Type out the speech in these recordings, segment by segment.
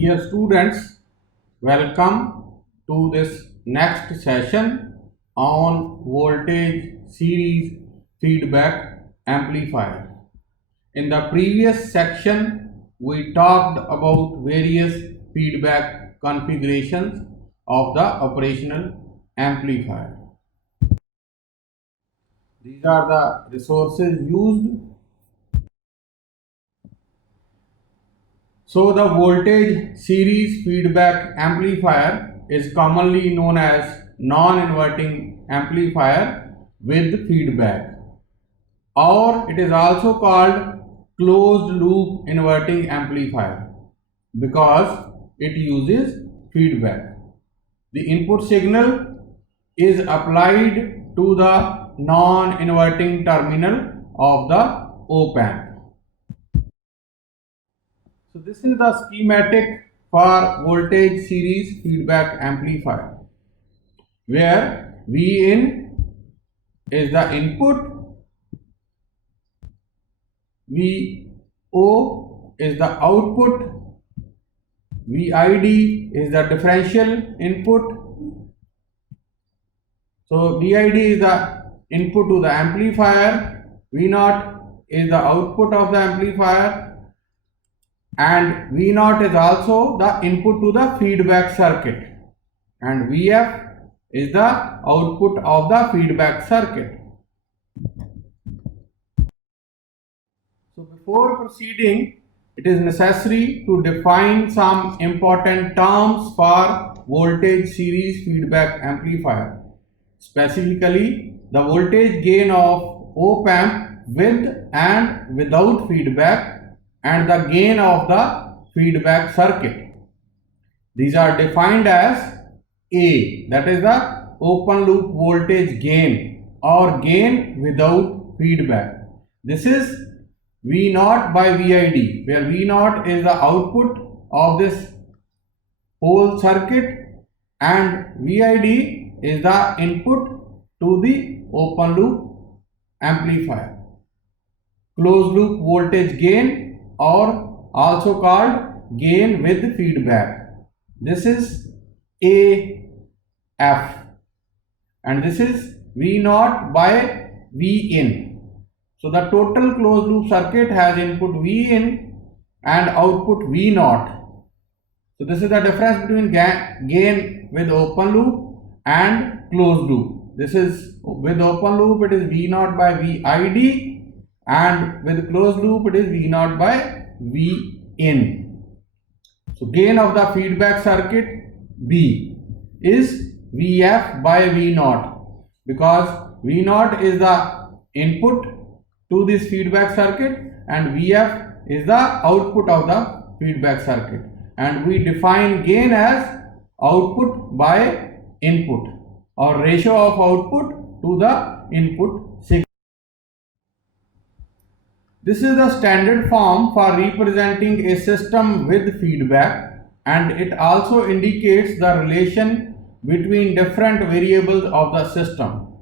Dear students, welcome to this next session on voltage series feedback amplifier. In the previous section, we talked about various feedback configurations of the operational amplifier. These are the resources used. So the voltage series feedback amplifier is commonly known as non-inverting amplifier with feedback, or it is also called closed loop inverting amplifier because it uses feedback. The input signal is applied to the non-inverting terminal of the op-amp. So this is the schematic for voltage series feedback amplifier, where Vin is the input, VO is the output, VID is the differential input. So VID is the input to the amplifier, V0 is the output of the amplifier, and V0 is also the input to the feedback circuit, and Vf is the output of the feedback circuit. So before proceeding, it is necessary to define some important terms for voltage series feedback amplifier. Specifically, the voltage gain of op-amp with and without feedback and the gain of the feedback circuit. These are defined as A, that is the open loop voltage gain or gain without feedback. This is V0 by VID, where V0 is the output of this whole circuit and VID is the input to the open loop amplifier. Closed loop voltage gain, or also called gain with feedback. This is AF, and this is V0 by Vin. So the total closed loop circuit has input Vin and output V0. So this is the difference between gain with open loop and closed loop. This is with open loop, it is V0 by VID, and with closed loop it is V0 by Vin. So gain of the feedback circuit B is Vf by V0, because V0 is the input to this feedback circuit and Vf is the output of the feedback circuit, and we define gain as output by input or ratio of output to the input signal. This is the standard form for representing a system with feedback, and it also indicates the relation between different variables of the system.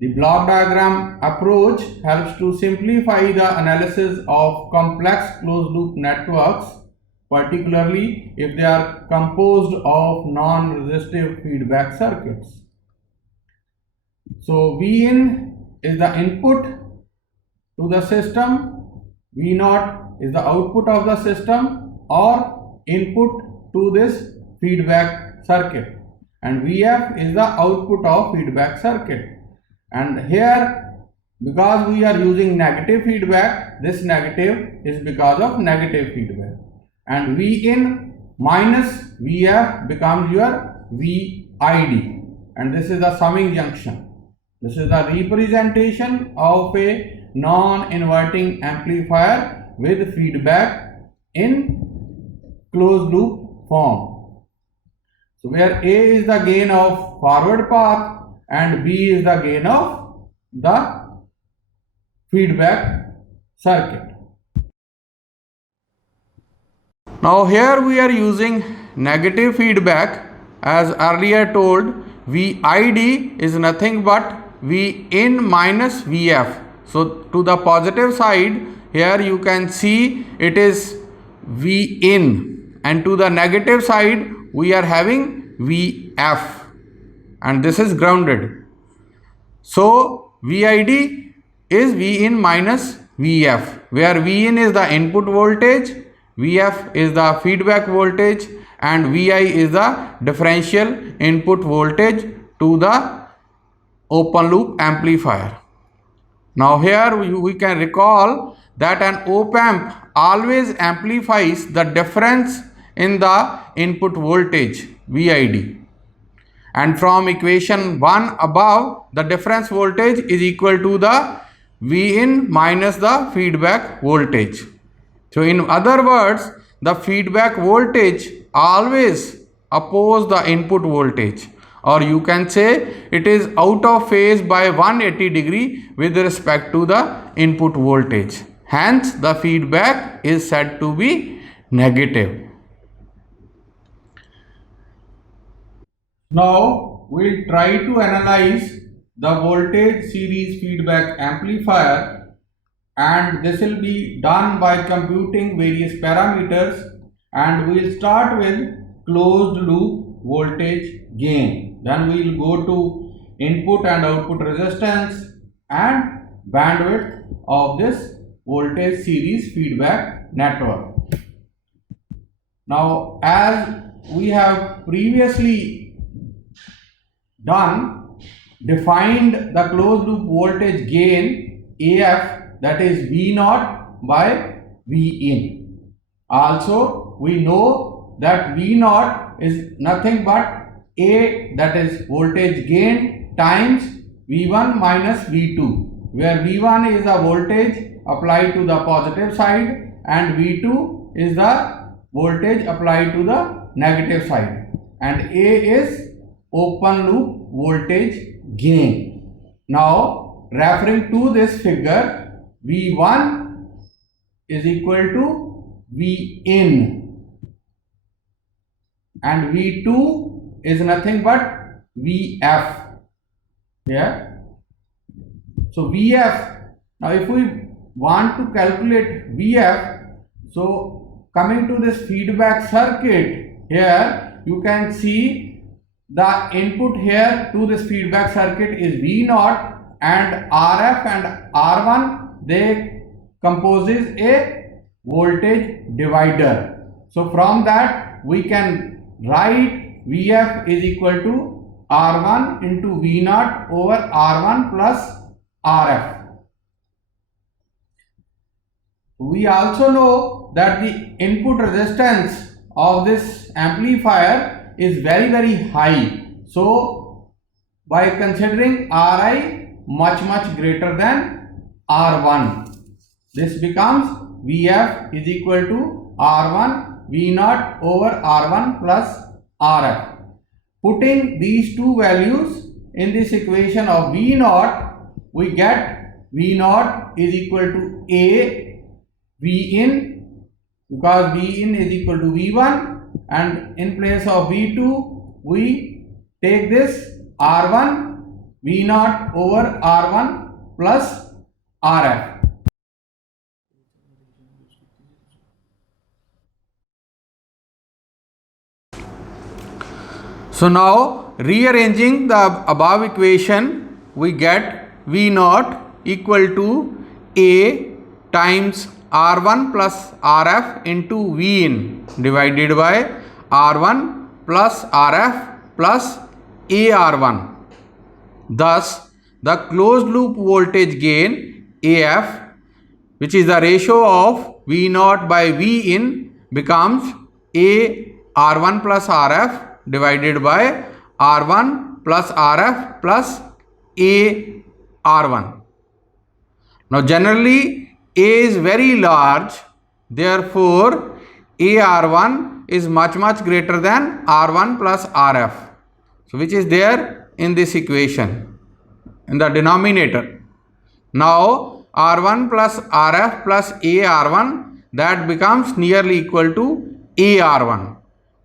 The block diagram approach helps to simplify the analysis of complex closed loop networks, particularly if they are composed of non-resistive feedback circuits. So Vin is the input to the system, V0 is the output of the system or input to this feedback circuit, and Vf is the output of feedback circuit. And here, because we are using negative feedback, this negative is because of negative feedback, and Vin minus Vf becomes your VID, and this is the summing junction. This is the representation of a non-inverting amplifier with feedback in closed loop form. So where A is the gain of forward path and B is the gain of the feedback circuit. Now here we are using negative feedback. As earlier told, VID is nothing but Vin minus Vf. So to the positive side, here you can see it is Vin and to the negative side we are having Vf, and this is grounded. So VID is Vin minus Vf, where Vin is the input voltage, Vf is the feedback voltage, and Vi is the differential input voltage to the open loop amplifier. Now here we can recall that an op-amp always amplifies the difference in the input voltage VID, and from equation 1 above, the difference voltage is equal to the Vin minus the feedback voltage. So in other words, the feedback voltage always oppose the input voltage, or you can say it is out of phase by 180 degree with respect to the input voltage. Hence the feedback is said to be negative. Now we'll try to analyze the voltage series feedback amplifier, and this will be done by computing various parameters, and we'll start with closed loop voltage gain. Then we'll go to input and output resistance and bandwidth of this voltage series feedback network. Now, as we have previously defined the closed loop voltage gain AF, that is V0 by Vin. Also we know that V0 is nothing but A, that is voltage gain, times V1 minus V2, where V1 is the voltage applied to the positive side and V2 is the voltage applied to the negative side, and A is open loop voltage gain. Now referring to this figure, V1 is equal to Vin and V2 is nothing but Vf here. So Vf, now if we want to calculate Vf, so coming to this feedback circuit, here you can see the input here to this feedback circuit is V0, and Rf and R1, they composes a voltage divider. So from that we can write Vf is equal to R1 into V0 over R1 plus Rf. We also know that the input resistance of this amplifier is very high. So by considering Ri much greater than R1, this becomes Vf is equal to R1 V0 over R1 plus Rf. Putting these two values in this equation of V0, we get V0 is equal to A Vin, because Vin is equal to V1, and in place of V2 we take this R1 V0 over R1 plus Rf. So now rearranging the above equation, we get V0 equal to A times R1 plus Rf into Vin divided by R1 plus Rf plus AR1. Thus the closed loop voltage gain AF, which is the ratio of V0 by Vin, becomes A R1 plus Rf divided by R1 plus Rf plus A R1. Now generally A is very large, therefore AR1 is much greater than R1 plus Rf, so which is there in this equation in the denominator. Now R1 plus Rf plus AR1, that becomes nearly equal to AR1.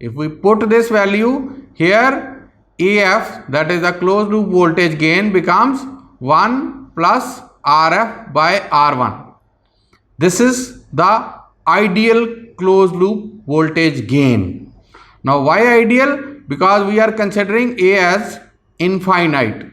If we put this value here, AF, that is the closed loop voltage gain, becomes 1 plus Rf by R1. This is the ideal closed loop voltage gain. Now why ideal? Because we are considering A as infinite.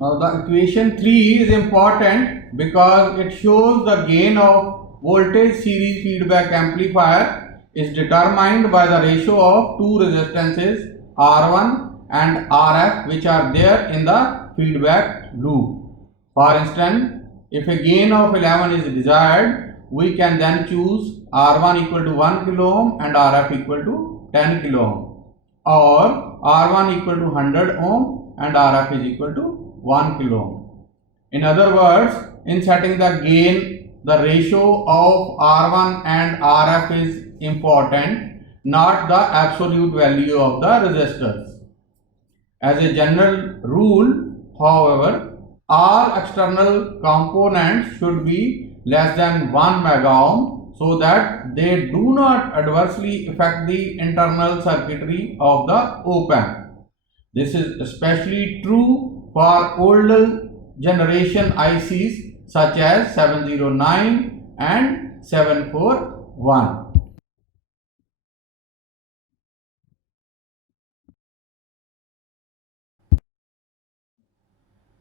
Now the equation 3 is important because it shows the gain of voltage series feedback amplifier is determined by the ratio of two resistances R1 and RF which are there in the feedback loop. For instance, if a gain of 11 is desired, we can then choose R1 equal to 1 kilo ohm and RF equal to 10 kilo ohm, or R1 equal to 100 ohm and RF is equal to 1 kilo ohm. In other words, in setting the gain, the ratio of R1 and RF is important, not the absolute value of the resistors. As a general rule, however, all external components should be less than 1 mega ohm so that they do not adversely affect the internal circuitry of the op-amp. This is especially true for older generation ICs such as 709 and 741.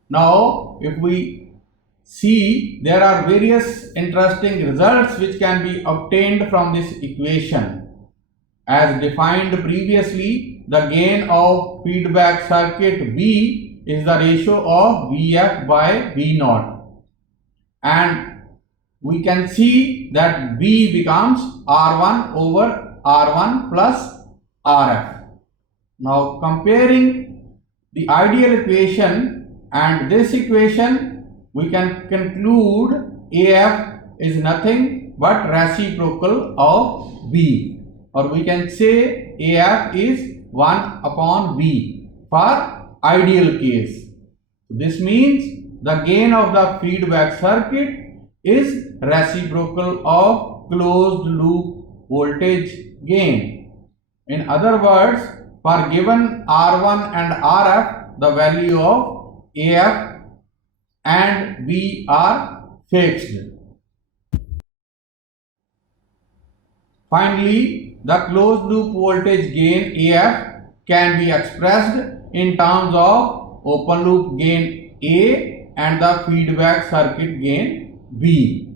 Now, if we see, there are various interesting results which can be obtained from this equation. As defined previously, the gain of feedback circuit V is the ratio of Vf by V0, and we can see that V becomes R1 over R1 plus RF. Now comparing the ideal equation and this equation, we can conclude AF is nothing but reciprocal of V, or we can say AF is 1 upon V for ideal case. This means the gain of the feedback circuit is reciprocal of closed loop voltage gain. In other words, for given R1 and RF, the value of AF and V are fixed. Finally, the closed loop voltage gain AF can be expressed in terms of open loop gain A and the feedback circuit gain B.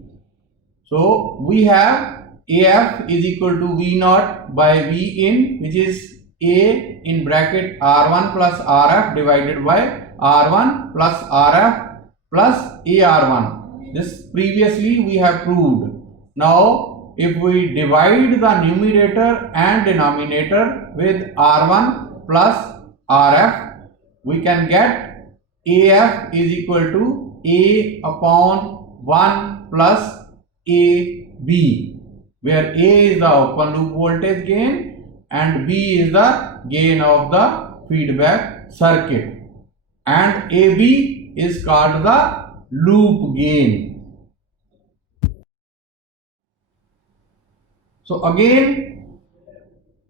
So we have AF is equal to V0 by V in, which is A in bracket R1 plus RF divided by R1 plus RF plus AR1. This previously we have proved. Now if we divide the numerator and denominator with R1 plus RF, we can get AF is equal to A upon 1 plus AB, where A is the open loop voltage gain and B is the gain of the feedback circuit, and AB is called the loop gain. So again,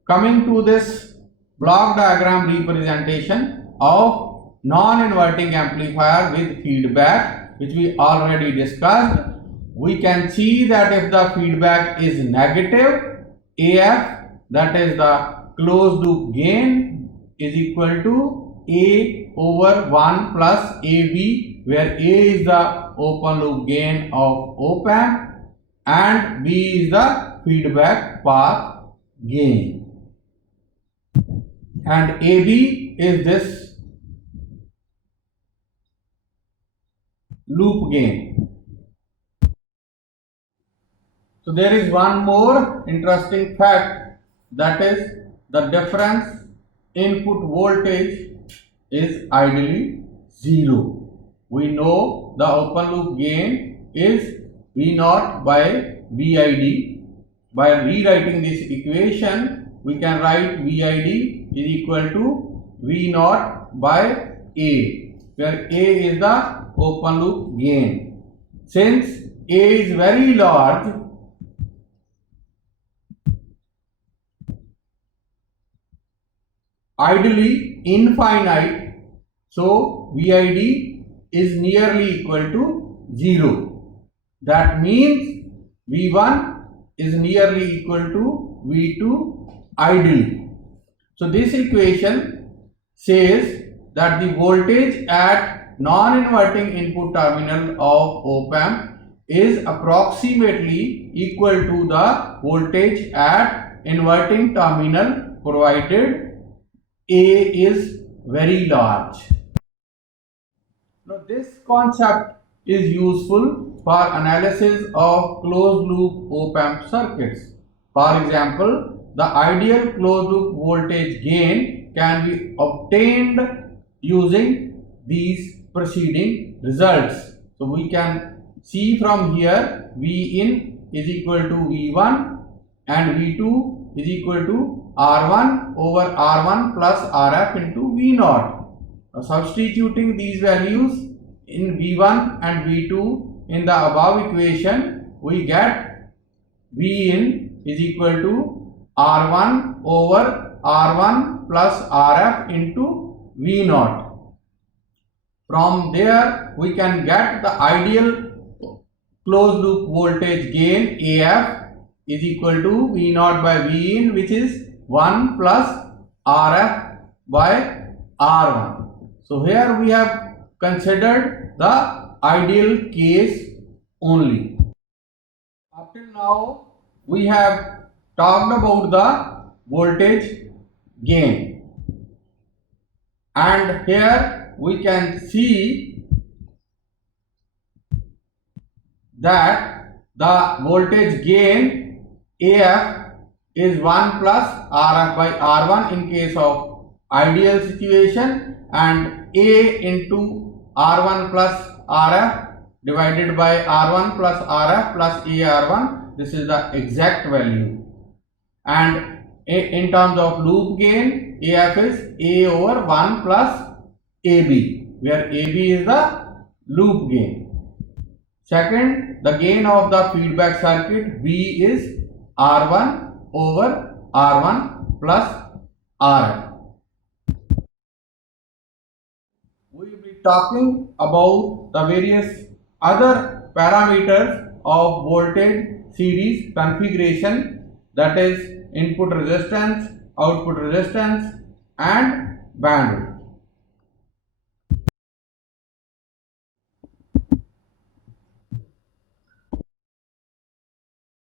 coming to this block diagram representation of non-inverting amplifier with feedback, which we already discussed, we can see that if the feedback is negative, AF, that is the closed loop gain, is equal to A over 1 plus AB, where A is the open loop gain of op-amp and B is the feedback path gain, and AB is this loop gain. So there is one more interesting fact, that is the difference input voltage is ideally 0. We know the open loop gain is V0 by VID. By rewriting this equation, we can write VID is equal to V0 by A, where A is the open loop gain. Since A is very large, ideally infinite, so VID is nearly equal to 0. That means V1 is nearly equal to V2 ideally. So this equation says that the voltage at non-inverting input terminal of op-amp is approximately equal to the voltage at inverting terminal provided A is very large. Now this concept is useful for analysis of closed loop op-amp circuits. For example, the ideal closed loop voltage gain can be obtained using these preceding results. So we can see from here Vin is equal to V1 and V2 is equal to R1 over R1 plus Rf into V0. Now substituting these values in V1 and V2 in the above equation, we get Vin is equal to R1 over R1 plus Rf into V0. From there we can get the ideal closed loop voltage gain AF is equal to V0 by Vin, which is 1 plus Rf by R1. So here we have considered the ideal case only. Up till now we have talked about the voltage gain, and here we can see that the voltage gain AF is 1 plus Rf by R1 in case of ideal situation, and A into R1 plus Rf divided by R1 plus Rf plus AR1, this is the exact value. And in terms of loop gain, AF is A over 1 plus AB, where AB is the loop gain. Second, the gain of the feedback circuit B is R1 over R1 plus Rf. We will be talking about the various other parameters of voltage series configuration, that is input resistance, output resistance and bandwidth.